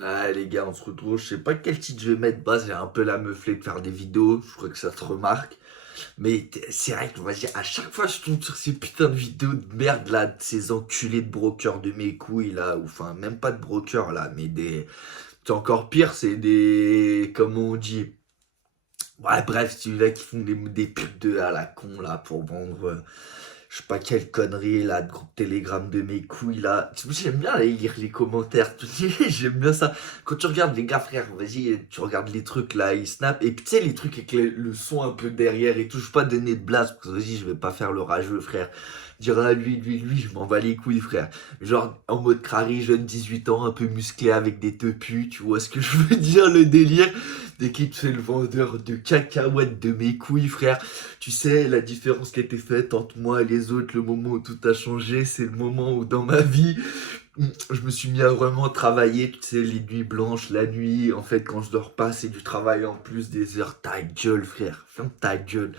Ah les gars, on se retrouve. Je sais pas quel titre je vais mettre. Bah, j'ai un peu la meuflée de faire des vidéos. Je crois que ça se remarque. Mais c'est vrai que vas-y, à chaque fois je tombe sur ces putains de vidéos de merde là, de ces enculés de brokers de mes couilles là, ou enfin même pas de brokers là, mais des. C'est encore pire, c'est des. Comment on dit? Ouais, bref, celui-là qui font des pubs de à la con là pour vendre. Je sais pas quelle connerie là, de groupe Telegram de mes couilles là. J'aime bien aller lire les commentaires, j'aime bien ça. Quand tu regardes les gars frère, vas-y, tu regardes les trucs là, ils snap. Et puis tu sais, les trucs avec le son un peu derrière et tout, je veux pas donner de blase, parce que vas-y, je vais pas faire le rageux frère. Dire ah lui, je m'en bats les couilles frère. Genre en mode crari, jeune 18 ans, un peu musclé avec des teupus, tu vois ce que je veux dire, le délire. Dès qu'il te fait le vendeur de cacahuètes de mes couilles frère. Tu sais, la différence qui a été faite entre moi et les autres, le moment où tout a changé, c'est le moment où dans ma vie, je me suis mis à vraiment travailler, tu sais, les nuits blanches, la nuit, en fait, quand je dors pas, c'est du travail en plus des heures. Ta gueule, frère, ferme ta gueule.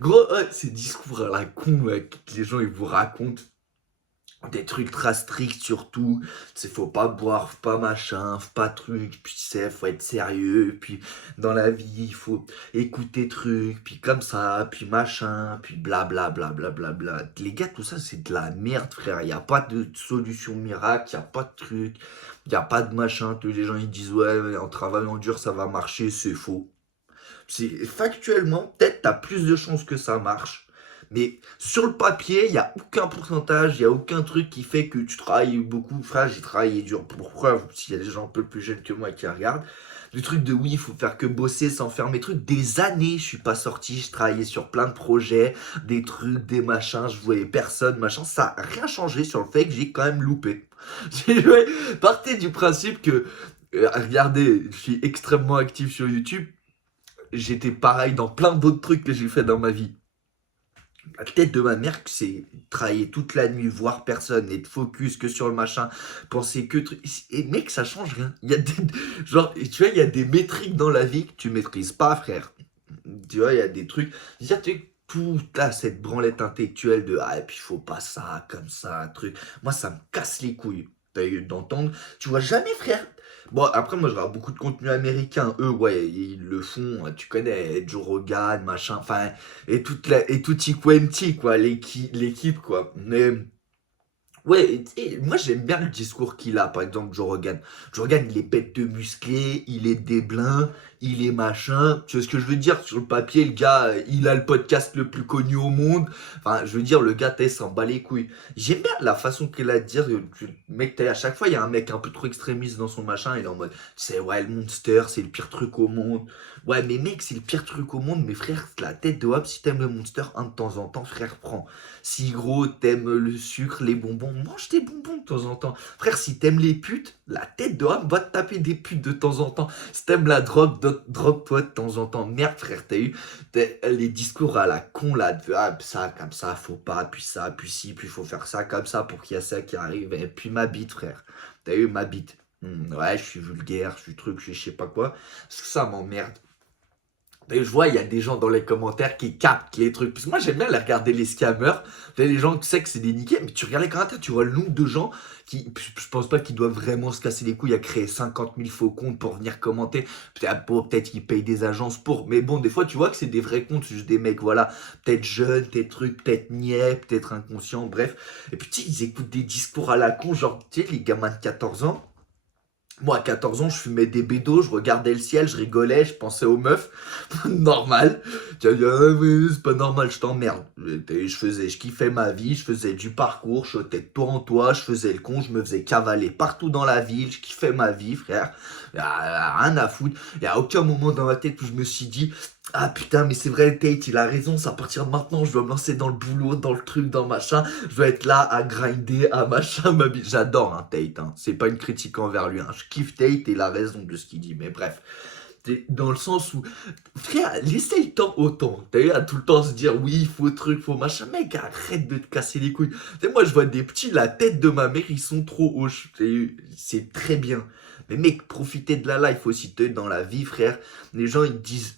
Gros, ouais, ces discours à la con, là, que les gens, ils vous racontent d'être ultra strict surtout, c'est faut pas boire, faut pas machin, faut pas truc, puis tu sais, faut être sérieux, puis dans la vie, il faut écouter truc, puis comme ça, puis machin, puis bla. Les gars, tout ça, c'est de la merde, frère. Y a pas de solution miracle, y a pas de truc, y a pas de machin. Tous les gens, ils disent, ouais, en travaillant dur, ça va marcher, c'est faux. C'est factuellement, peut-être t'as plus de chances que ça marche. Mais sur le papier, il n'y a aucun pourcentage, il n'y a aucun truc qui fait que tu travailles beaucoup. Frère, j'ai travaillé dur. Pourquoi? S'il y a des gens un peu plus jeunes que moi qui regardent. Le truc de oui, il faut faire que bosser sans faire mes trucs. Des années, je suis pas sorti, je travaillais sur plein de projets, des trucs, des machins, je voyais personne, machin. Ça n'a rien changé sur le fait que j'ai quand même loupé. Ouais, partez du principe que, regardez, je suis extrêmement actif sur YouTube, j'étais pareil dans plein d'autres trucs que j'ai fait dans ma vie. La tête de ma mère, que c'est travailler toute la nuit, voir personne, être focus que sur le machin, penser que truc. Et mec, ça change rien. Il y a des, genre, tu vois, il y a des métriques dans la vie que tu maîtrises pas, frère. Tu vois, il y a des trucs. Déjà, tu sais, tout là, cette branlette intellectuelle de ah, et puis il faut pas ça, comme ça, un truc. Moi, ça me casse les couilles d'entendre. Tu vois jamais, frère. Bon, après, moi, je regarde beaucoup de contenu américain. Eux, ouais, ils le font. Tu connais Joe Rogan, machin, enfin, et tutti quanti, quoi, l'équipe, quoi. Mais ouais, et moi j'aime bien le discours qu'il a, par exemple, Joe Rogan. Joe Rogan, il est bête de musclé, il est déblin, il est machin. Tu vois ce que je veux dire? Sur le papier, le gars, il a le podcast le plus connu au monde. Enfin, je veux dire, le gars, t'es s'en bat les couilles. J'aime bien la façon qu'il a de dire, mec, à chaque fois, il y a un mec un peu trop extrémiste dans son machin, il est en mode, tu sais, ouais, le Monster, c'est le pire truc au monde. Ouais, mais mec, c'est le pire truc au monde, mais frère, la tête de hop, si t'aimes le Monster, un de temps en temps, frère, prends. Si gros t'aimes le sucre, les bonbons, mange des bonbons de temps en temps. Frère, si t'aimes les putes, la tête de homme va te taper des putes de temps en temps. Si t'aimes la drogue, drogue-toi de temps en temps. Merde, frère, t'as eu les discours à la con là, de ah, ça, comme ça, faut pas, puis ça, puis si, puis faut faire ça, comme ça, pour qu'il y ait ça qui arrive. Et puis ma bite, frère. T'as eu ma bite. Ouais, je suis vulgaire, je suis truc, je suis je sais pas quoi. Parce que ça m'emmerde. Et je vois, il y a des gens dans les commentaires qui captent les trucs. Parce que moi, j'aime bien les regarder les scammers. Tu sais, les gens, tu sais que c'est des niqués, mais tu regardes les commentaires, tu vois le nombre de gens qui, je pense pas qu'ils doivent vraiment se casser les couilles à créer 50 000 faux comptes pour venir commenter. Peut-être qu'ils payent des agences pour. Mais bon, des fois, tu vois que c'est des vrais comptes, c'est juste des mecs, voilà, peut-être jeunes, peut-être trucs, peut-être niais, peut-être inconscients, bref. Et puis, tu sais, ils écoutent des discours à la con, genre, tu sais, les gamins de 14 ans. Moi, à 14 ans, je fumais des bédos, je regardais le ciel, je rigolais, je pensais aux meufs. Normal. Tu vas dire, ah, mais c'est pas normal, je t'emmerde. Je kiffais ma vie, je faisais du parcours, je sautais de toit en toit, je faisais le con, je me faisais cavaler partout dans la ville, je kiffais ma vie, frère. Rien à foutre. Il y a aucun moment dans ma tête où je me suis dit, ah putain, mais c'est vrai, Tate, il a raison, c'est à partir de maintenant, je dois me lancer dans le boulot, dans le truc, dans le machin. Je dois être là à grinder, à machin, ma vie. J'adore un Tate, hein. C'est pas une critique envers lui, hein. Je kiffe Tate et il a raison de ce qu'il dit, mais bref. Dans le sens où, frère, laissez le temps au temps. T'as eu à tout le temps se dire, oui, faut truc, faut machin. Mec, arrête de te casser les couilles. Tu sais, moi, je vois des petits, la tête de ma mère, ils sont trop hauts. C'est très bien. Mais mec, profitez de la life aussi. T'es dans la vie, frère. Les gens, ils disent,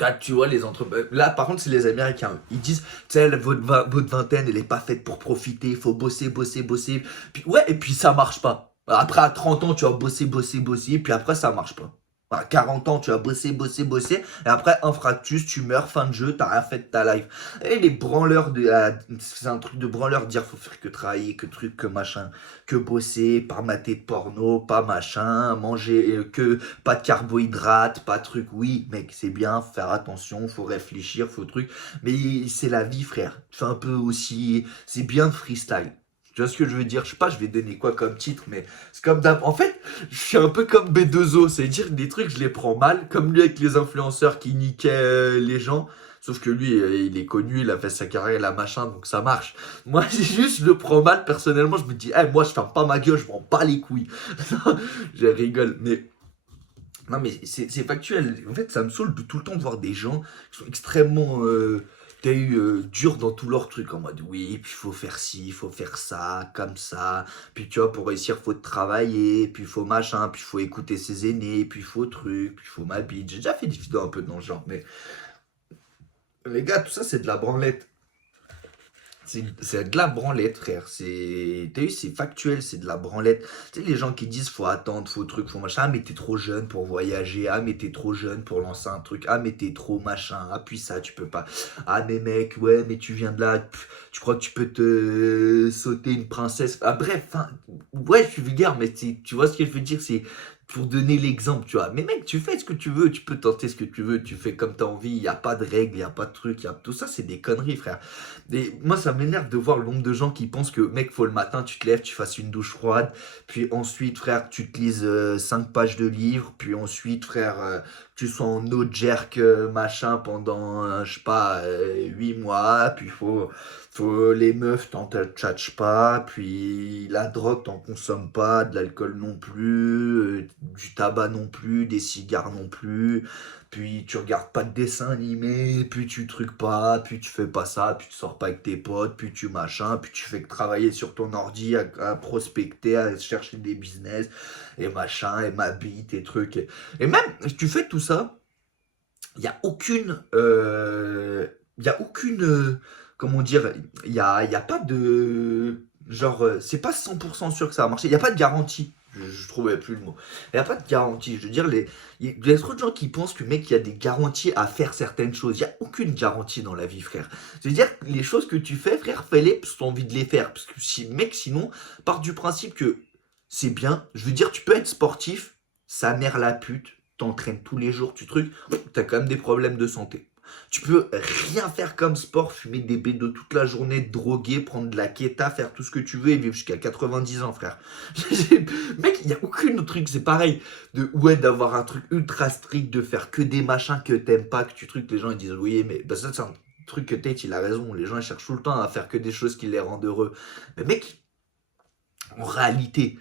ah, tu vois, les entreprises. Là, par contre, c'est les Américains. Ils disent, tu sais, votre vingtaine, elle est pas faite pour profiter. Il faut bosser. Puis, ouais, et puis ça marche pas. Après, à 30 ans, tu vas bosser, puis après, ça marche pas. À 40 ans, tu vas bosser, et après, infarctus, tu meurs, fin de jeu, t'as rien fait de ta life. Et les branleurs, c'est un truc de branleur de dire faut faire que travailler, que truc, que machin, que bosser, pas mater de porno, pas machin, manger, que pas de carbohydrates, pas de truc. Oui, mec, c'est bien, faut faire attention, faut réfléchir, faut truc. Mais c'est la vie, frère. C'est un peu aussi, c'est bien de freestyle. Tu vois ce que je veux dire? Je sais pas, je vais donner quoi comme titre, mais c'est comme d'hab. En fait, je suis un peu comme B2O, c'est-à-dire des trucs, je les prends mal, comme lui avec les influenceurs qui niquaient les gens. Sauf que lui, il est connu, il a fait sa carrière, la machin, donc ça marche. Moi, c'est juste, je le prends mal, personnellement, je me dis, eh, moi, je ferme pas ma gueule, je m'en bats les couilles. Je rigole, mais non, mais c'est factuel. En fait, ça me saoule de tout le temps de voir des gens qui sont extrêmement durs dans tous leurs trucs. En mode, oui, puis il faut faire ci, il faut faire ça, comme ça. Puis tu vois, pour réussir, faut travailler. Puis il faut machin. Puis il faut écouter ses aînés. Puis il faut truc. Puis il faut ma bite. J'ai déjà fait des vidéos un peu dans le genre. Mais les gars, tout ça, c'est de la branlette. C'est de la branlette, frère. T'as vu, c'est factuel, c'est de la branlette. Tu sais, les gens qui disent faut attendre, faut truc, faut machin. Ah, mais t'es trop jeune pour voyager. Ah, mais t'es trop jeune pour lancer un truc. Ah, mais t'es trop machin. Ah, puis ça, tu peux pas. Ah, mais mec, ouais, mais tu viens de là. Tu crois que tu peux te sauter une princesse. Ah, bref, enfin, ouais, je suis vulgaire, mais tu vois ce que je veux dire, c'est pour donner l'exemple, tu vois. Mais mec, tu fais ce que tu veux, tu peux tenter ce que tu veux, tu fais comme t'as envie, il n'y a pas de règles, il n'y a pas de trucs, tout ça, c'est des conneries, frère. Et moi, ça m'énerve de voir le nombre de gens qui pensent que, mec, faut le matin, tu te lèves, tu fasses une douche froide, puis ensuite, frère, tu te lises 5 pages de livres, puis ensuite, frère, tu sois en eau de jerk, machin, pendant, je sais pas, 8 mois, puis faut les meufs, t'en tchatches pas, puis la drogue, t'en consommes pas, de l'alcool non plus, du tabac non plus, des cigares non plus, puis tu regardes pas de dessins animés, puis tu truques pas, puis tu fais pas ça, puis tu sors pas avec tes potes, puis tu machin, puis tu fais que travailler sur ton ordi, à prospecter, à chercher des business, et machin, et ma bite, et trucs. Et même, si tu fais tout ça, il n'y a aucune. Il y a aucune. Comment dire? Il y a pas de. Genre, c'est pas 100% sûr que ça va marcher. Il n'y a pas de garantie. Je trouvais plus le mot. Il n'y a pas de garantie. Je veux dire, il y a trop de gens qui pensent que, mec, il y a des garanties à faire certaines choses. Il n'y a aucune garantie dans la vie, frère. Je veux dire, les choses que tu fais, frère, fais-les parce que tu as envie de les faire. Parce que si, mec, sinon, part du principe que c'est bien. Je veux dire, tu peux être sportif, sa mère la pute, t'entraînes tous les jours, tu trucs, t'as quand même des problèmes de santé. Tu peux rien faire comme sport, fumer des bédos toute la journée, te droguer, prendre de la kéta, faire tout ce que tu veux et vivre jusqu'à 90 ans, frère. Mec, il n'y a aucun truc, c'est pareil. Ouais, d'avoir un truc ultra strict, de faire que des machins que t'aimes pas, que tu trucs, les gens ils disent oui, mais bah, ça c'est un truc que Tate il a raison. Les gens ils cherchent tout le temps à faire que des choses qui les rendent heureux. Mais mec, en réalité,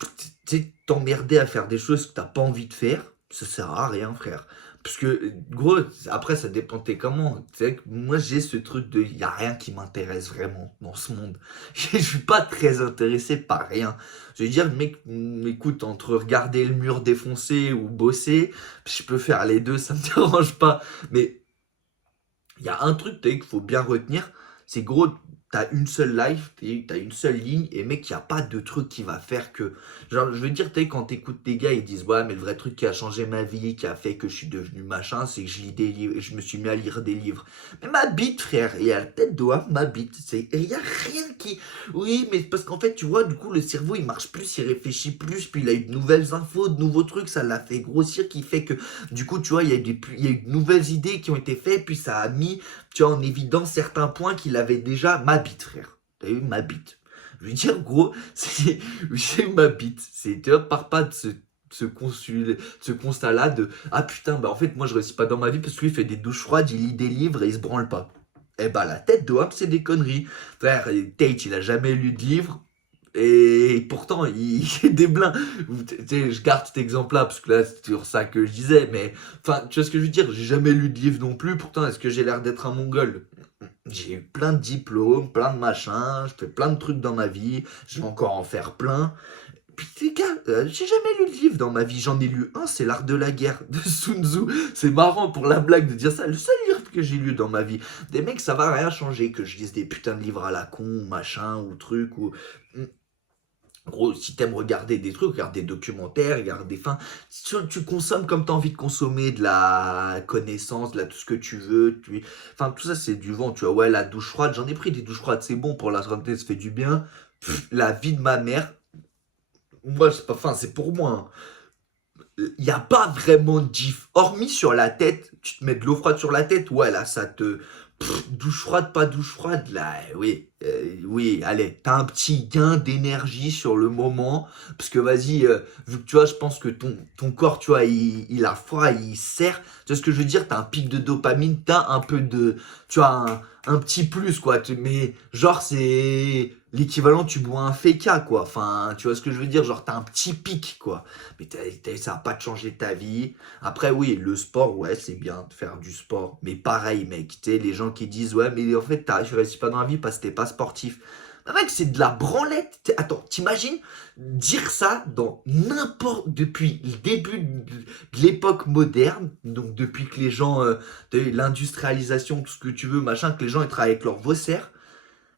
tu sais, t'emmerder à faire des choses que t'as pas envie de faire, ça sert à rien, frère. Parce que, gros, après, ça dépend de comment. Tu sais, moi, j'ai ce truc de. Y a rien qui m'intéresse vraiment dans ce monde. Je suis pas très intéressé par rien. Je veux dire, mec, écoute, entre regarder le mur défoncé ou bosser, je peux faire les deux, ça me dérange pas. Mais il y a un truc qu'il faut bien retenir, c'est gros, t'as une seule life, t'as une seule ligne, et mec, il n'y a pas de truc qui va faire que. Genre, je veux dire, quand t'écoutes des gars, ils disent, ouais, mais le vrai truc qui a changé ma vie, qui a fait que je suis devenu machin, c'est que je lis des livres, je me suis mis à lire des livres. Mais ma bite, frère, et à la tête d'oie, ma bite, il n'y a rien qui. Oui, mais parce qu'en fait, tu vois, du coup, le cerveau, il marche plus, il réfléchit plus, puis il a eu de nouvelles infos, de nouveaux trucs, ça l'a fait grossir, qui fait que, du coup, tu vois, il y a eu de nouvelles idées qui ont été faites, puis ça a mis tu vois, en évidence certains points qu'il avait déjà ma bite, frère. T'as eu ma bite. Je veux dire, gros, c'est ma bite. Tu vois, pars pas de ce constat-là de ah putain, bah en fait, moi je réussis pas dans ma vie parce qu'il fait des douches froides, il lit des livres et il se branle pas. Eh bah, la tête de Hobbes, c'est des conneries. Frère, Tate, il a jamais lu de livre. Et pourtant, il est des blins. Tu sais, je garde cet exemple-là, parce que là, c'est sur ça que je disais. Mais, enfin, tu vois ce que je veux dire? J'ai jamais lu de livre non plus. Pourtant, est-ce que j'ai l'air d'être un mongol? J'ai eu plein de diplômes, plein de machins. Je fais plein de trucs dans ma vie. Je vais encore en faire plein. Puis, les gars, j'ai jamais lu de livre dans ma vie. J'en ai lu un, c'est L'Art de la guerre de Sun Tzu. C'est marrant pour la blague de dire ça. Le seul livre que j'ai lu dans ma vie. Des mecs, ça va rien changer que je lise des putains de livres à la con, ou machin, ou truc, ou. En gros, si t'aimes regarder des trucs, regarde des documentaires, regarde des fins. Si tu consommes comme t'as envie de consommer de la connaissance, de la, tout ce que tu veux. Enfin, tout ça, c'est du vent, tu vois. Ouais, la douche froide, j'en ai pris des douches froides, c'est bon pour la santé, ça fait du bien. La vie de ma mère, moi, c'est pas, enfin, c'est pour moi, hein. Il n'y a pas vraiment de diff. Hormis sur la tête, tu te mets de l'eau froide sur la tête, ouais, là, ça te. Douche froide, pas douche froide, là, oui, oui, allez, t'as un petit gain d'énergie sur le moment, parce que vas-y, vu que tu vois, je pense que ton corps, tu vois, il a froid, il serre, tu vois ce que je veux dire, t'as un pic de dopamine, t'as un peu de, tu vois, un petit plus, quoi, mais genre, c'est l'équivalent, tu bois un féca, quoi, enfin, tu vois ce que je veux dire, genre, t'as un petit pic, quoi, mais ça va pas te changer ta vie. Après, oui, le sport, ouais, c'est bien de faire du sport. Mais pareil, mec, tu sais, les gens qui disent, ouais, mais en fait, tu réussis pas dans la vie parce que t'es pas sportif. Bah, mec, c'est de la branlette. Attends, t'imagines dire ça dans n'importe. Depuis le début de l'époque moderne, donc depuis que les gens. L'industrialisation, tout ce que tu veux, machin, que les gens ils travaillent avec leur Vaucère.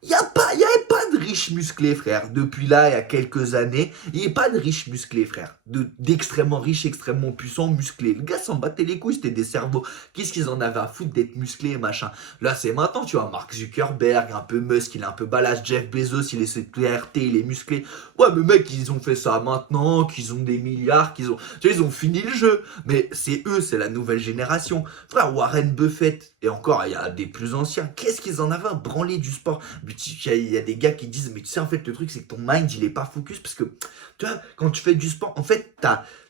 Il y avait pas de riches musclés, frère. Depuis là, il y a quelques années, il n'y avait pas de riches musclés, frère. D'extrêmement riches, extrêmement puissants, musclés. Le gars s'en battait les couilles, c'était des cerveaux. Qu'est-ce qu'ils en avaient à foutre d'être musclés et machin. Là, c'est maintenant, tu vois, Mark Zuckerberg, un peu Musk, il est un peu balasse. Jeff Bezos, il est CRT, il est musclé. Ouais, mais mec, ils ont fait ça maintenant, qu'ils ont des milliards, qu'ils ont. Tu vois, ils ont fini le jeu. Mais c'est eux, c'est la nouvelle génération. Frère, Warren Buffett, et encore, il y a des plus anciens. Qu'est-ce qu'ils en avaient à branler du sport? Il y a des gars qui disent, mais tu sais, en fait, le truc, c'est que ton mind, il est pas focus parce que, tu vois, quand tu fais du sport, en fait,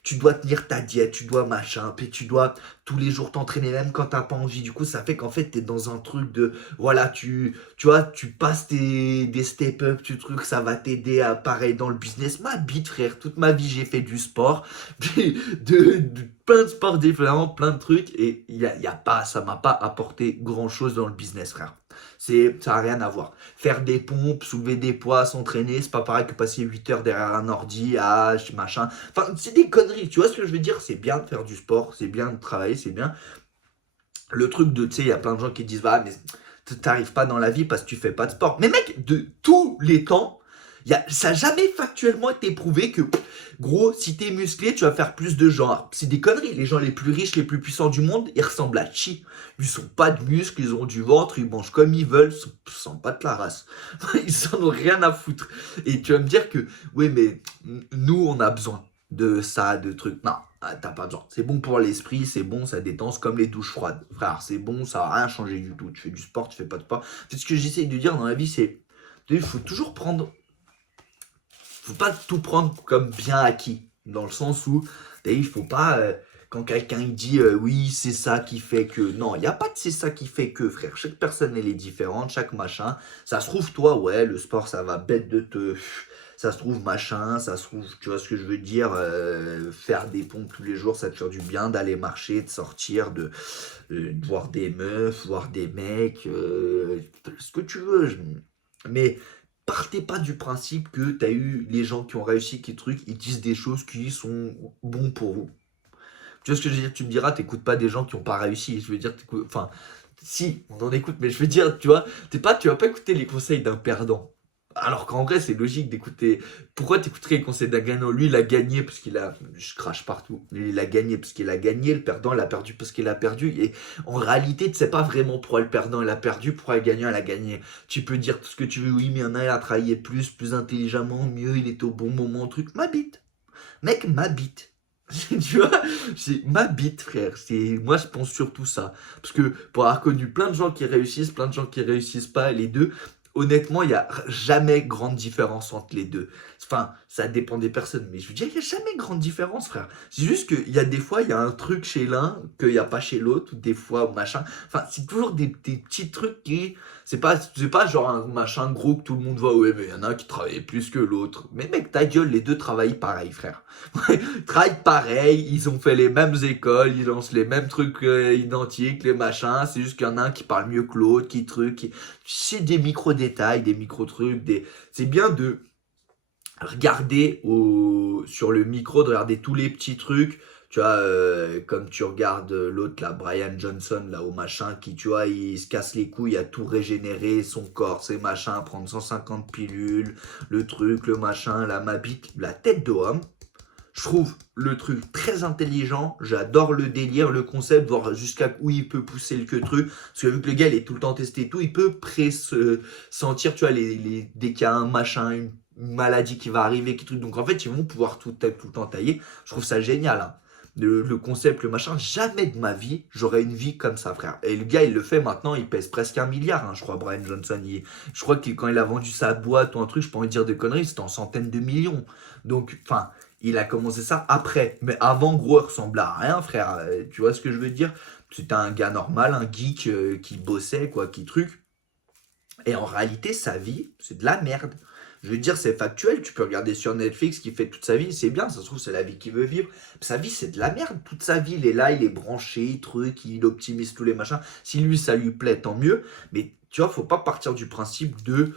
tu dois tenir ta diète, tu dois machin, puis tu dois tous les jours t'entraîner, même quand t'as pas envie. Du coup, ça fait qu'en fait, t'es dans un truc de, voilà, tu vois, tu passes des step-up, tu trucs, ça va t'aider à, pareil, dans le business. Ma bite, frère, toute ma vie, j'ai fait du sport, plein de sports différents, plein de trucs, et y a pas, ça m'a pas apporté grand-chose dans le business, frère. Ça n'a rien à voir. Faire des pompes, soulever des poids, s'entraîner, c'est pas pareil que passer 8 heures derrière un ordi, machin. Enfin, c'est des conneries, tu vois ce que je veux dire? C'est bien de faire du sport, c'est bien de travailler, c'est bien. Le truc de, tu sais, il y a plein de gens qui disent, bah, mais t'arrives pas dans la vie parce que tu fais pas de sport. Mais mec, de tous les temps, ça n'a jamais factuellement été prouvé que, gros, si t'es musclé, tu vas faire plus de gens. C'est des conneries. Les gens les plus riches, les plus puissants du monde, ils ressemblent à chi. Ils ont pas de muscles, ils ont du ventre, ils mangent comme ils veulent, ils sont pas de la race. Ils en ont rien à foutre. Et tu vas me dire que, oui, mais nous, on a besoin de ça, de trucs. Non, t'as pas besoin. C'est bon pour l'esprit, c'est bon, ça détend, c'est comme les douches froides. Frère, c'est bon, ça va rien changer du tout. Tu fais du sport, tu fais pas de sport. C'est ce que j'essaye de dire dans la vie, c'est, il faut toujours prendre, faut pas tout prendre comme bien acquis. Dans le sens où, il faut pas, quand quelqu'un il dit oui, c'est ça qui fait que. Non, il n'y a pas de c'est ça qui fait que, frère. Chaque personne, elle est différente, chaque machin. Ça se trouve, toi, ouais, le sport, ça va bête de te. Ça se trouve, machin, ça se trouve, tu vois ce que je veux dire, faire des pompes tous les jours, ça te fait du bien d'aller marcher, de sortir, de voir des meufs, voir des mecs, ce que tu veux. Mais partez pas du principe que tu as eu les gens qui ont réussi, qui truc, ils disent des choses qui sont bons pour vous. Tu vois ce que je veux dire? Tu me diras, t'écoutes pas des gens qui ont pas réussi. Je veux dire, enfin, si, on en écoute, mais je veux dire, tu vois, tu vas pas écouter les conseils d'un perdant. Alors qu'en vrai, c'est logique d'écouter. Pourquoi t'écouterais les conseils d'un gagnant? Lui, il a gagné parce qu'il a. Je crache partout. Lui, il a gagné parce qu'il a gagné. Le perdant, il a perdu parce qu'il a perdu. Et en réalité, tu sais pas vraiment pourquoi le perdant, il a perdu, pourquoi le gagnant, il a gagné. Tu peux dire tout ce que tu veux. Oui, mais il y en a, il a travaillé plus intelligemment, mieux, il était au bon moment, truc. Ma bite. Mec, ma bite. Tu vois, c'est ma bite, frère. Moi, je pense surtout ça. Parce que pour avoir connu plein de gens qui réussissent, plein de gens qui réussissent pas, les deux, honnêtement, il n'y a jamais grande différence entre les deux. Enfin, ça dépend des personnes, mais je veux dire, il n'y a jamais grande différence, frère. C'est juste qu'il y a des fois, il y a un truc chez l'un qu'il n'y a pas chez l'autre, ou des fois, machin. Enfin, c'est toujours des petits trucs qui. C'est pas genre un machin gros que tout le monde voit, ouais, mais il y en a un qui travaille plus que l'autre. Mais mec, ta gueule, les deux travaillent pareil, frère. Ils travaillent pareil, ils ont fait les mêmes écoles, ils lancent les mêmes trucs identiques, les machins. C'est juste qu'il y en a un qui parle mieux que l'autre, qui truc. C'est des micro-détails, des micro-trucs. C'est bien de regarder sur le micro, de regarder tous les petits trucs. Tu vois, comme tu regardes l'autre là, Brian Johnson, là, au machin, qui, tu vois, il se casse les couilles à tout régénérer, son corps, ses machins, prendre 150 pilules, le truc, le machin, la mabite, la tête de homme. Je trouve le truc très intelligent, j'adore le délire, le concept, voir jusqu'à où il peut pousser le que truc. Parce que vu que le gars il est tout le temps testé et tout, il peut sentir, tu vois, dès qu'il y a un machin, une maladie qui va arriver, qui truc. Donc en fait, ils vont pouvoir tout le temps tailler. Je trouve ça génial, hein. Le concept, le machin, jamais de ma vie, j'aurais une vie comme ça, frère. Et le gars, il le fait maintenant, il pèse presque 1 milliard, hein, je crois, Brian Johnson. Je crois que quand il a vendu sa boîte ou un truc, je peux pas envie de dire de conneries, c'était en centaines de millions. Donc, enfin, il a commencé ça après. Mais avant, gros, il ressemblait à rien, frère. Tu vois ce que je veux dire? C'était un gars normal, un geek qui bossait, quoi, qui truc. Et en réalité, sa vie, c'est de la merde. Je veux dire, c'est factuel. Tu peux regarder sur Netflix qui fait toute sa vie, c'est bien. Ça se trouve, c'est la vie qu'il veut vivre. Sa vie, c'est de la merde. Toute sa vie, il est là, il est branché, truc, il optimise tous les machins. Si lui, ça lui plaît, tant mieux. Mais tu vois, faut pas partir du principe de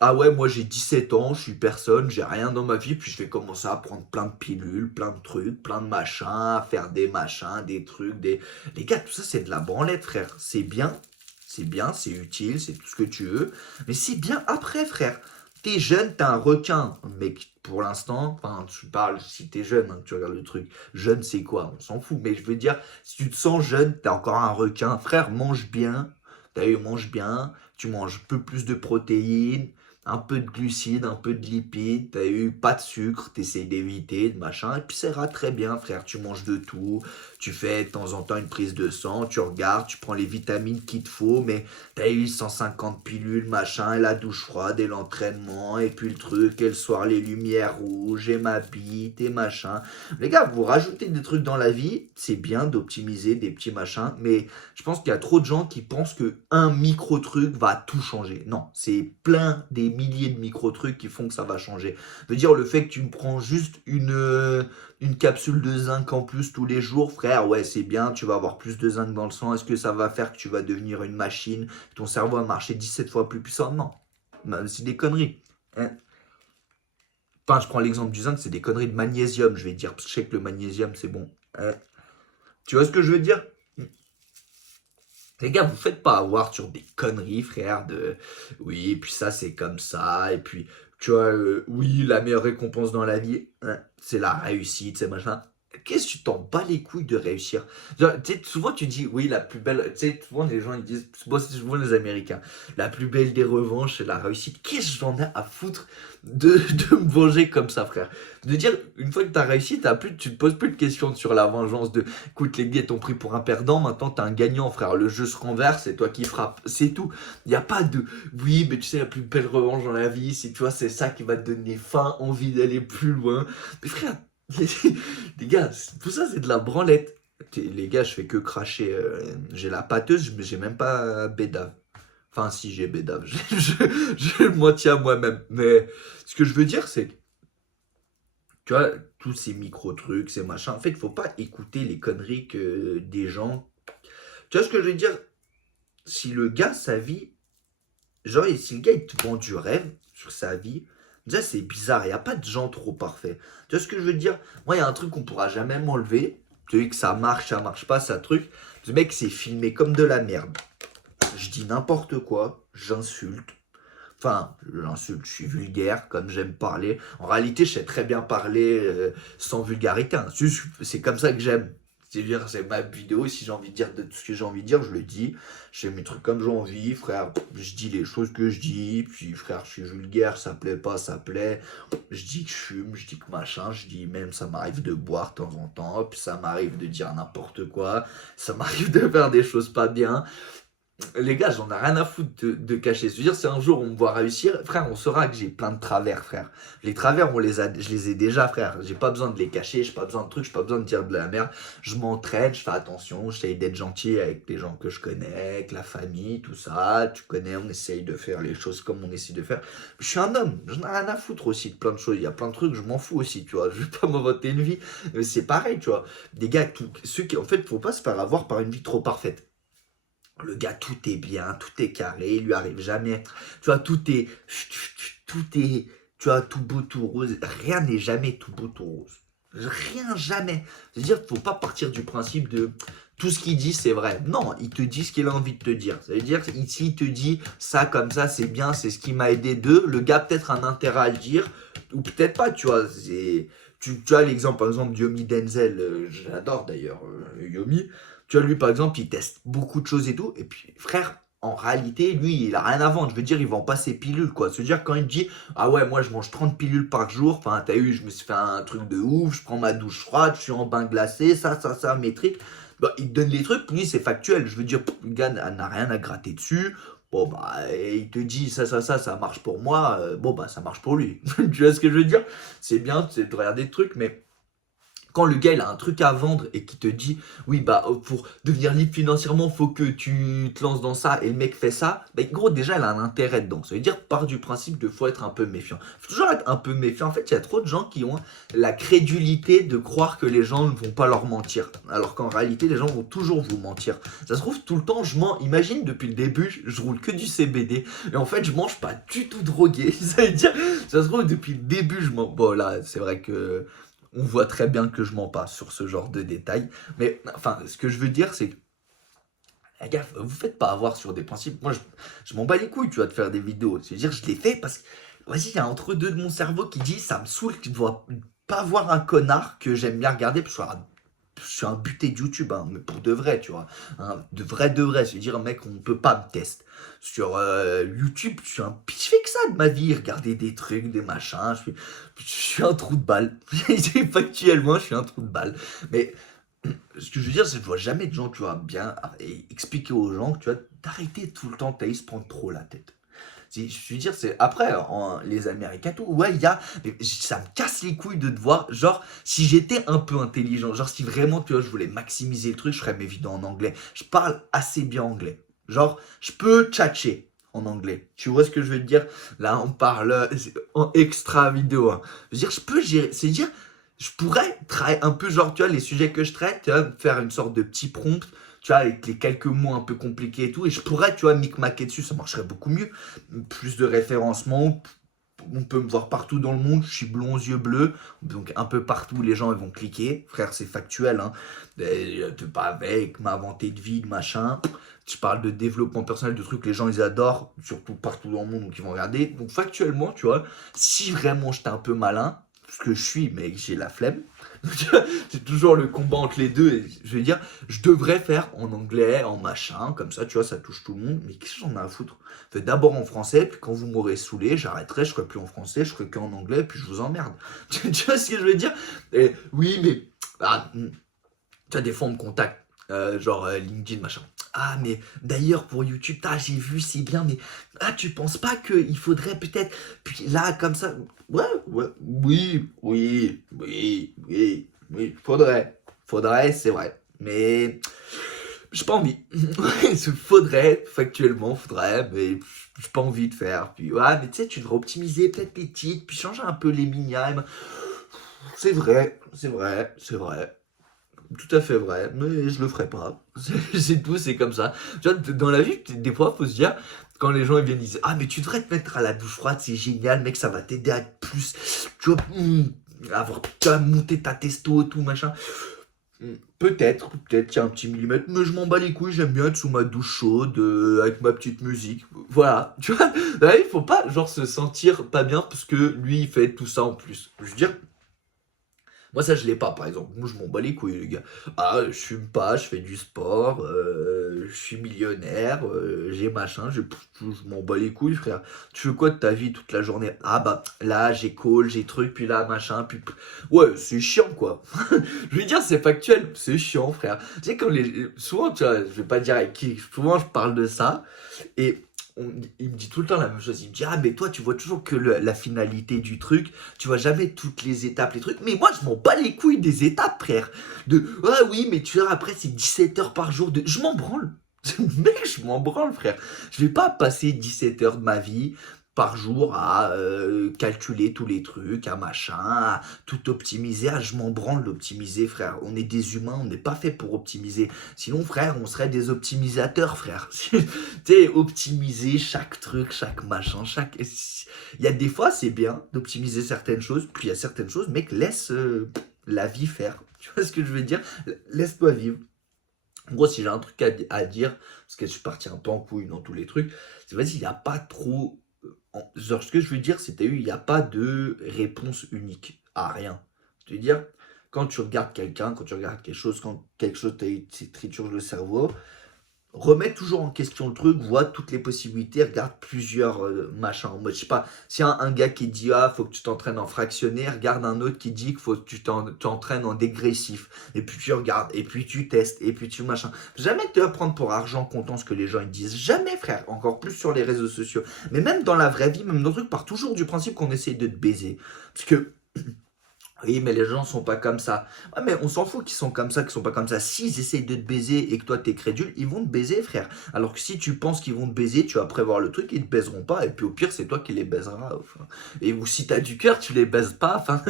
ah ouais, moi j'ai 17 ans, je suis personne, j'ai rien dans ma vie, puis je vais commencer à prendre plein de pilules, plein de trucs, plein de machins, à faire des machins, des trucs, des. Les gars, tout ça c'est de la branlette, frère. C'est bien, c'est utile, c'est tout ce que tu veux. Mais c'est bien après, frère. T'es jeune, t'es un requin. Mec, pour l'instant, enfin, tu parles, si t'es jeune, hein, tu regardes le truc. Jeune, c'est quoi? On s'en fout. Mais je veux dire, si tu te sens jeune, t'es encore un requin. Frère, mange bien. T'as vu, mange bien. Tu manges un peu plus de protéines, un peu de glucides, un peu de lipides. T'as eu pas de sucre, t'essayes d'éviter, de machin. Et puis ça ira très bien, frère. Tu manges de tout. Tu fais de temps en temps une prise de sang. Tu regardes, tu prends les vitamines qu'il te faut. Mais t'as eu 150 pilules, machin, et la douche froide, et l'entraînement, et puis le truc, et le soir, les lumières rouges, et ma bite, et machin. Les gars, vous rajoutez des trucs dans la vie, c'est bien d'optimiser des petits machins, mais je pense qu'il y a trop de gens qui pensent que un micro-truc va tout changer. Non, c'est plein des milliers de micro-trucs qui font que ça va changer. Je veux dire, le fait que tu me prends juste une capsule de zinc en plus tous les jours, frère, ouais, c'est bien, tu vas avoir plus de zinc dans le sang. Est-ce que ça va faire que tu vas devenir une machine, ton cerveau va marcher 17 fois plus puissant? Non. Ben, c'est des conneries. Hein. Enfin, je prends l'exemple du zinc, c'est des conneries de magnésium, je vais dire, parce que je sais que le magnésium, c'est bon. Hein. Tu vois ce que je veux dire? Les gars, vous faites pas avoir sur des conneries, frère, de oui, et puis ça, c'est comme ça, et puis, tu vois, oui, la meilleure récompense dans la vie, hein, c'est la réussite, c'est machin. Qu'est-ce que tu t'en bats les couilles de réussir? Genre, tu sais, souvent tu dis, oui, la plus belle, tu sais, souvent les gens ils disent, moi c'est souvent les Américains, la plus belle des revanches, c'est la réussite. Qu'est-ce que j'en ai à foutre de me venger comme ça, frère? De dire, une fois que t'as réussi, tu te poses plus de questions sur la vengeance de écoute, les billets t'ont pris pour un perdant, maintenant t'es un gagnant, frère. Le jeu se renverse, c'est toi qui frappe. C'est tout. Il n'y a pas de oui, mais tu sais, la plus belle revanche dans la vie, c'est toi, c'est ça qui va te donner faim, envie d'aller plus loin. Mais frère, les gars, tout ça, c'est de la branlette. Les gars, je fais que cracher. J'ai la pâteuse, mais j'ai même pas bédave. Enfin, si j'ai bédave, j'ai le moitié à moi-même. Mais ce que je veux dire, c'est tu vois, tous ces micro-trucs, ces machins. En fait, il faut pas écouter les conneries que des gens. Tu vois ce que je veux dire? Si le gars, sa vie. Genre, si le gars, il te vend du rêve sur sa vie, déjà, c'est bizarre. Il n'y a pas de gens trop parfaits. Tu vois ce que je veux dire? Moi, il y a un truc qu'on pourra jamais m'enlever. Tu vois que ça marche pas, ça truc. Ce mec, c'est filmé comme de la merde. Je dis n'importe quoi, j'insulte. Enfin, j'insulte, je suis vulgaire, comme j'aime parler. En réalité, je sais très bien parler sans vulgarité, hein. C'est comme ça que j'aime. C'est-à-dire, c'est ma vidéo, si j'ai envie de dire de tout ce que j'ai envie de dire, je le dis. Je fais mes trucs comme j'ai envie, frère. Je dis les choses que je dis. Puis, frère, je suis vulgaire, ça plaît pas, ça plaît. Je dis que je fume, je dis que machin. Je dis même, ça m'arrive de boire de temps en temps. Puis, ça m'arrive de dire n'importe quoi. Ça m'arrive de faire des choses pas bien. Les gars, j'en ai rien à foutre de cacher. Je veux dire, si un jour on me voit réussir, frère, on saura que j'ai plein de travers, frère. Les travers, je les ai déjà, frère. J'ai pas besoin de les cacher, j'ai pas besoin de trucs, j'ai pas besoin de dire de la merde. Je m'entraîne, je fais attention, j'essaye d'être gentil avec les gens que je connais, avec la famille, tout ça. Tu connais, on essaye de faire les choses comme on essaie de faire. Je suis un homme, j'en ai rien à foutre aussi de plein de choses. Il y a plein de trucs, je m'en fous aussi, tu vois. Je vais pas m'inventer une vie, mais c'est pareil, tu vois. Des gars, ceux qui, en fait, faut pas se faire avoir par une vie trop parfaite. Le gars, tout est bien, tout est carré, il lui arrive jamais. Tu vois, tout est. tu as tout beau, tout rose. Rien n'est jamais tout beau, tout rose. Rien, jamais. C'est-à-dire qu'il ne faut pas partir du principe de tout ce qu'il dit, c'est vrai. Non, il te dit ce qu'il a envie de te dire. Ça veut dire, ici, il te dit ça comme ça, c'est bien, c'est ce qui m'a aidé d'eux. Le gars, peut-être un intérêt à le dire, ou peut-être pas, tu vois. Tu as l'exemple, par exemple, Yomi Denzel, j'adore d'ailleurs Yomi. Tu vois, lui, par exemple, il teste beaucoup de choses et tout. Et puis, frère, en réalité, lui, il a rien à vendre. Je veux dire, il vend pas ses pilules, quoi. Se dire, quand il dit, ah ouais, moi, je mange 30 pilules par jour. Enfin, t'as eu, je me suis fait un truc de ouf. Je prends ma douche froide, je suis en bain glacé, ça, métrique. Bah, il te donne les trucs, lui, c'est factuel. Je veux dire, le gars n'a rien à gratter dessus. Bon, bah, et il te dit, ça marche pour moi. Bon, bah, ça marche pour lui. Tu vois ce que je veux dire? C'est bien, c'est de regarder le truc, mais quand le gars il a un truc à vendre et qui te dit oui bah pour devenir libre financièrement faut que tu te lances dans ça et le mec fait ça, bah gros déjà il a un intérêt dedans. Ça veut dire part du principe de faut être un peu méfiant. Faut toujours être un peu méfiant. En fait il y a trop de gens qui ont la crédulité de croire que les gens ne vont pas leur mentir. Alors qu'en réalité les gens vont toujours vous mentir. Ça se trouve tout le temps je mens. Imagine depuis le début je roule que du CBD et en fait je mange pas du tout drogué. Ça veut dire ça se trouve depuis le début je mens. Bon là c'est vrai que on voit très bien que je mens pas sur ce genre de détails. Mais enfin, ce que je veux dire, c'est que, les gars, vous faites pas avoir sur des principes. Moi, je m'en bats les couilles, tu vois, de faire des vidéos. C'est-à-dire, je l'ai fait parce que, vas-y, il y a entre deux de mon cerveau qui dit, ça me saoule, tu dois pas voir un connard que j'aime bien regarder, parce que je suis un buté de YouTube, hein, mais pour de vrai, tu vois. Hein, de vrai. C'est-à-dire, mec, on ne peut pas me tester. Sur YouTube, je fais que ça de ma vie, regarder des trucs, des machins. Je suis un trou de balle. Factuellement, je suis un trou de balle. Mais ce que je veux dire, c'est que je vois jamais de gens, tu vois, bien expliquer aux gens, tu vois, d'arrêter tout le temps, de se prendre trop la tête. Je veux dire, c'est après, les Américains, tout, ouais, il y a, mais ça me casse les couilles de te voir, genre, si j'étais un peu intelligent, genre, si vraiment, tu vois, je voulais maximiser le truc, je ferais mes vidéos en anglais. Je parle assez bien anglais. Genre, je peux tchatcher en anglais. Tu vois ce que je veux te dire? Là, on parle en extra vidéo. Hein. Je veux dire, je peux gérer, c'est-à-dire, je pourrais travailler un peu, genre, tu vois, les sujets que je traite, tu vois, faire une sorte de petit prompt, tu vois, avec les quelques mots un peu compliqués et tout, et je pourrais, tu vois, micmaquer dessus, ça marcherait beaucoup mieux. Plus de référencement, on peut me voir partout dans le monde, je suis blond aux yeux bleus, donc un peu partout les gens ils vont cliquer, frère c'est factuel, hein. Pas avec ma vanté de vie, de machin, tu parles de développement personnel, de trucs que les gens ils adorent, surtout partout dans le monde, donc ils vont regarder, donc factuellement tu vois, si vraiment j'étais un peu malin, ce que je suis mais j'ai la flemme, c'est toujours le combat entre les deux. Et je veux dire, je devrais faire en anglais, en machin, comme ça, tu vois, ça touche tout le monde. Mais qu'est-ce que j'en ai à foutre? Faites d'abord en français, puis quand vous m'aurez saoulé, j'arrêterai, je ferai plus en français, je ferai qu'en anglais, puis je vous emmerde. Tu vois ce que je veux dire? Et oui, mais tu vois, des fois on me contacte, genre LinkedIn, machin. Ah, mais d'ailleurs, pour YouTube, j'ai vu, c'est bien, mais tu penses pas qu'il faudrait peut-être, puis là, comme ça, ouais, oui, faudrait, c'est vrai, mais j'ai pas envie. Faudrait, factuellement, faudrait, mais j'ai pas envie de faire. Puis, ouais, mais tu sais, tu devrais optimiser peut-être les titres, puis changer un peu les minimes. C'est vrai. Tout à fait vrai, mais je le ferai pas. C'est tout, c'est comme ça. Tu vois, dans la vie, des fois, faut se dire, quand les gens ils viennent, ils disent, ah, mais tu devrais te mettre à la douche froide, c'est génial, mec, ça va t'aider à être plus, tu vois, tu vois, monter ta testo, tout, machin. Peut-être, qu'il y a un petit millimètre, mais je m'en bats les couilles, j'aime bien être sous ma douche chaude, avec ma petite musique. Voilà, tu vois, là, il faut pas, genre, se sentir pas bien parce que lui, il fait tout ça en plus. Je veux dire, moi, ça, je l'ai pas, par exemple. Moi, je m'en bats les couilles, les gars. Ah, je fume pas, je fais du sport, je suis millionnaire, j'ai machin, je m'en bats les couilles, frère. Tu fais quoi de ta vie toute la journée? Ah, bah, là, j'ai call, j'ai truc, puis là, machin, puis. Ouais, c'est chiant, quoi. Je veux dire, c'est factuel, c'est chiant, frère. Tu sais, comme souvent, tu vois, je vais pas dire avec qui, souvent, je parle de ça, et il me dit tout le temps la même chose. Il me dit, ah, mais toi, tu vois toujours que la finalité du truc. Tu vois jamais toutes les étapes, les trucs. Mais moi, je m'en bats les couilles des étapes, frère. Ah oui, mais tu vois, après, c'est 17 heures par jour de. Je m'en branle. Mec, je m'en branle, frère. Je vais pas passer 17 heures de ma vie par jour à calculer tous les trucs, à machin, à tout optimiser, à je m'en branle d'optimiser, frère. On est des humains, on n'est pas fait pour optimiser. Sinon, frère, on serait des optimisateurs, frère. Tu sais, optimiser chaque truc, chaque machin, chaque... Il y a des fois, c'est bien d'optimiser certaines choses, puis il y a certaines choses, mec, laisse la vie faire. Tu vois ce que je veux dire? Laisse-toi vivre. En gros, si j'ai un truc à dire, parce que je suis parti un peu en couille dans tous les trucs, c'est vas-y, il n'y a pas trop. Genre, ce que je veux dire, c'est il n'y a pas de réponse unique à rien. Je veux dire, quand tu regardes quelqu'un, quand tu regardes quelque chose, quand quelque chose te triture le cerveau, remets toujours en question le truc, vois toutes les possibilités, regarde plusieurs machins. En mode, je sais pas, s'il y a un gars qui dit ah, faut que tu t'entraînes en fractionné, regarde un autre qui dit qu'il faut que tu t'entraînes en dégressif. Et puis tu regardes, et puis tu testes, et puis tu machin. Jamais te prendre pour argent comptant ce que les gens ils disent. Jamais, frère. Encore plus sur les réseaux sociaux. Mais même dans la vraie vie, même dans le truc, part toujours du principe qu'on essaye de te baiser. Parce que oui, mais les gens sont pas comme ça. Ouais, mais on s'en fout qu'ils sont comme ça, qu'ils sont pas comme ça. S'ils essayent de te baiser et que toi t'es crédule, ils vont te baiser, frère. Alors que si tu penses qu'ils vont te baiser, tu vas prévoir le truc, ils te baiseront pas. Et puis au pire, c'est toi qui les baiseras. Enfin. Et ou si t'as du cœur, tu les baises pas. Enfin,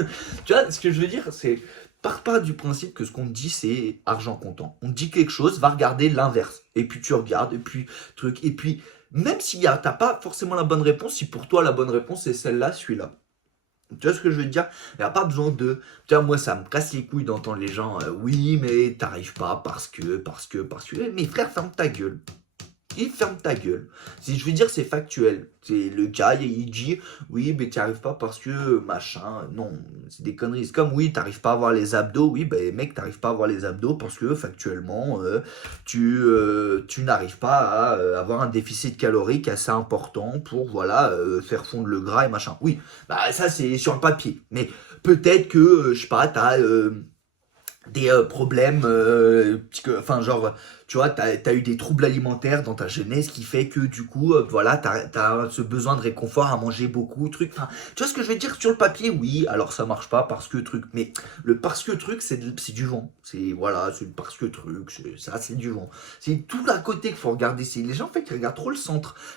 tu vois, ce que je veux dire, c'est pars pas du principe que ce qu'on te dit, c'est argent comptant. On te dit quelque chose, va regarder l'inverse. Et puis tu regardes, et puis truc. Et puis, même si t'as pas forcément la bonne réponse, si pour toi la bonne réponse c'est celle-là, celui-là. Tu vois ce que je veux te dire? Il n'y a pas besoin de... Tu vois, moi, ça me casse les couilles d'entendre les gens, oui, mais t'arrives pas parce que... Mais frère, ferme ta gueule. Il ferme ta gueule. Si je veux dire, c'est factuel. C'est le gars, il dit, oui, mais tu arrives pas parce que machin. Non, c'est des conneries. C'est comme, oui, t'arrives pas à avoir les abdos. Oui, ben mec, t'arrives pas à avoir les abdos parce que factuellement, tu n'arrives pas à avoir un déficit calorique assez important pour, voilà, faire fondre le gras et machin. Oui, bah ça, c'est sur le papier. Mais peut-être que, je sais pas, t'as... des problèmes, enfin genre, tu vois, t'as eu des troubles alimentaires dans ta jeunesse qui fait que du coup, voilà, t'as ce besoin de réconfort à manger beaucoup, truc, enfin, tu vois ce que je veux dire sur le papier, oui, alors ça marche pas parce que truc, mais le parce que truc, c'est du vent, c'est, voilà, c'est le parce que truc, ça, c'est du vent, c'est tout à côté qu'il faut regarder, c'est les gens, en fait, qui regardent trop le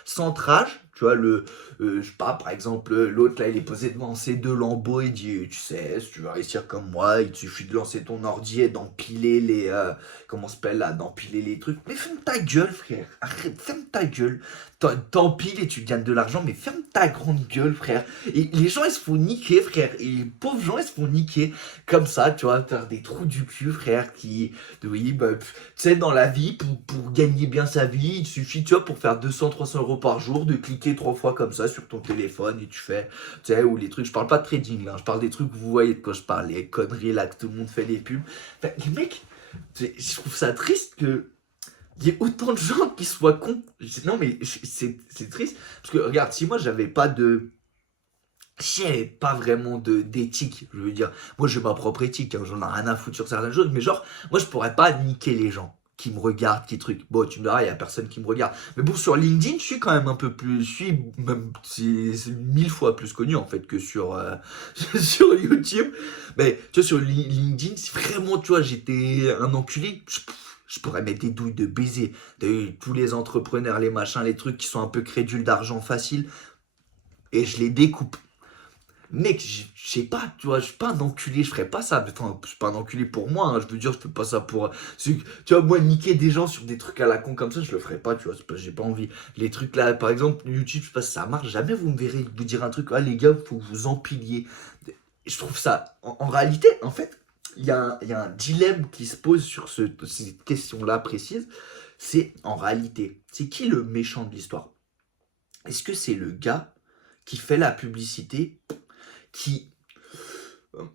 centrage, tu vois, je sais pas, par exemple, l'autre là, il est posé devant ses deux lambeaux, il dit, tu sais, si tu veux réussir comme moi, il te suffit de lancer ton ordi et d'empiler les, comment on s'appelle là, d'empiler les trucs. Mais ferme ta gueule, frère, arrête, ferme ta gueule. T'empiles et tu gagnes de l'argent, mais ferme ta grande gueule, frère. Et les gens, ils se font niquer, frère. Et les pauvres gens, ils se font niquer comme ça, tu vois, faire des trous du cul, frère, oui, bah, tu sais, dans la vie, pour gagner bien sa vie, il suffit, tu vois, pour faire 200-300 € par jour, de cliquer 3 fois comme ça sur ton téléphone et tu fais, tu sais, ou les trucs, je parle pas de trading, là, je parle des trucs, vous voyez de quoi je parle, les conneries là que tout le monde fait les pubs. Enfin, les mecs, je trouve ça triste que il y ait autant de gens qui soient cons. Non, mais c'est triste. Parce que, regarde, si moi, j'avais pas de... Si j'avais pas vraiment d'éthique, je veux dire, moi j'ai ma propre éthique, hein, j'en ai rien à foutre sur certaines choses, mais genre, moi je pourrais pas niquer les gens qui me regardent, qui truc. Bon, tu me diras, il y a personne qui me regarde. Mais bon, sur LinkedIn, je suis quand même un peu plus, je suis même, c'est 1000 fois plus connu en fait que sur, sur YouTube. Mais tu vois, sur LinkedIn, si vraiment, tu vois, j'étais un enculé, je pourrais mettre des douilles de baiser. Tous les entrepreneurs, les machins, les trucs qui sont un peu crédules d'argent facile, et je les découpe. Mec, je sais pas, tu vois, je suis pas un enculé, je ferais pas ça. Enfin, je suis pas un enculé pour moi, hein, je veux dire, je fais pas ça pour. Tu vois, moi, niquer des gens sur des trucs à la con comme ça, je le ferais pas, tu vois, c'est pas, j'ai pas envie. Les trucs là, par exemple, YouTube, je sais pas si ça marche, jamais vous me verrez vous dire un truc, ah les gars, faut que vous empiliez. Je trouve ça, en réalité, en fait, il y a un dilemme qui se pose sur cette question-là précise, c'est en réalité, c'est qui le méchant de l'histoire? Est-ce que c'est le gars qui fait la publicité, qui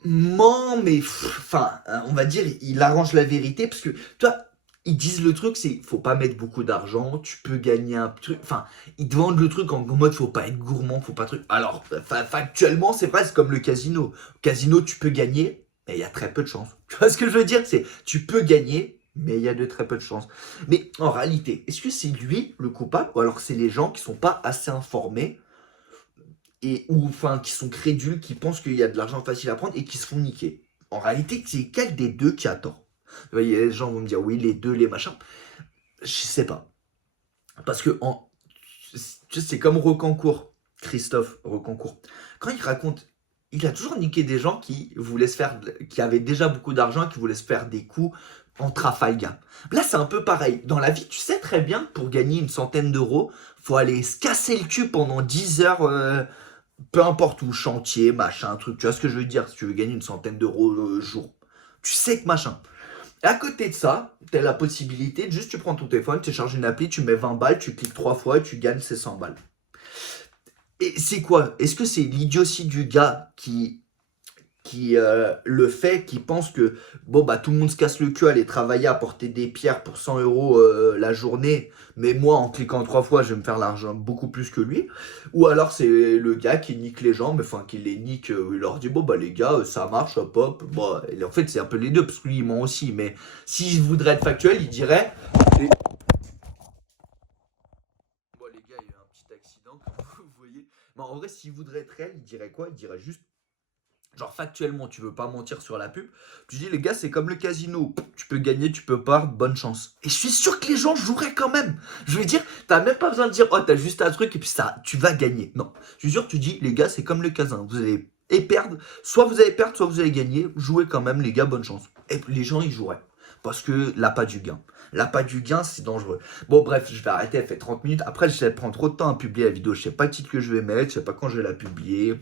ment, mais enfin, on va dire, il arrange la vérité, parce que, toi, ils disent le truc, c'est, faut pas mettre beaucoup d'argent, tu peux gagner un truc, enfin, ils te vendent le truc en mode, faut pas être gourmand, faut pas truc. Alors, factuellement, c'est vrai, c'est comme le casino. Casino, tu peux gagner, mais il y a très peu de chances. Tu vois ce que je veux dire? C'est, tu peux gagner, mais il y a de très peu de chances. Mais en réalité, est-ce que c'est lui le coupable, ou alors c'est les gens qui sont pas assez informés et ou enfin qui sont crédules, qui pensent qu'il y a de l'argent facile à prendre et qui se font niquer. En réalité, c'est quel des deux qui a tort? Vous voyez, les gens vont me dire oui, les deux, les machins. Je sais pas. Parce que tu sais, c'est comme Rocancourt. Christophe Reconcourt, quand il raconte, il a toujours niqué des gens qui voulaient se faire, qui avaient déjà beaucoup d'argent et qui voulaient se faire des coups en Trafalgar. Là, c'est un peu pareil. Dans la vie, tu sais très bien que pour gagner une centaine d'euros, faut aller se casser le cul pendant 10 heures, peu importe où, chantier, machin, truc. Tu vois ce que je veux dire si tu veux gagner une centaine d'euros jour. Tu sais que machin. Et à côté de ça, tu as la possibilité de juste tu prends ton téléphone, tu charges une appli, tu mets 20 balles, tu cliques 3 fois et tu gagnes ces 100 balles. Et c'est quoi? Est-ce que c'est l'idiotie du gars qui le fait, qui pense que bon bah tout le monde se casse le cul à aller travailler à porter des pierres pour 100 euros la journée, mais moi en cliquant 3 fois je vais me faire l'argent beaucoup plus que lui, ou alors c'est le gars qui nique les gens, mais enfin qui les nique, il leur dit bon bah les gars ça marche hop hop, bon et en fait c'est un peu les deux parce que lui il ment aussi, mais si je voudrais être factuel il dirait bon les gars il y a eu un petit accident comme vous voyez, mais en vrai s'il voudrait être réel il dirait quoi? Il dirait juste genre factuellement, tu veux pas mentir sur la pub, tu dis les gars, c'est comme le casino, tu peux gagner, tu peux pas, bonne chance. Et je suis sûr que les gens joueraient quand même. Je veux dire, t'as même pas besoin de dire oh t'as juste un truc et puis ça, tu vas gagner. Non, je suis sûr que tu dis les gars, c'est comme le casino, vous allez et perdre, soit vous allez perdre, soit vous allez gagner, jouez quand même les gars, bonne chance. Et les gens ils joueraient. Parce que l'appât du gain. L'appât du gain, c'est dangereux. Bon, bref, je vais arrêter, elle fait 30 minutes. Après, je vais prendre trop de temps à publier la vidéo. Je sais pas le titre que je vais mettre, je sais pas quand je vais la publier.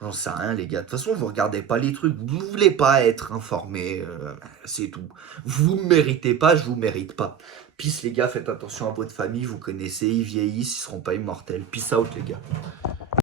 J'en sais rien, les gars. De toute façon, vous regardez pas les trucs. Vous voulez pas être informé. C'est tout. Vous ne méritez pas, je vous mérite pas. Peace, les gars. Faites attention à votre famille. Vous connaissez, ils vieillissent, ils seront pas immortels. Peace out, les gars.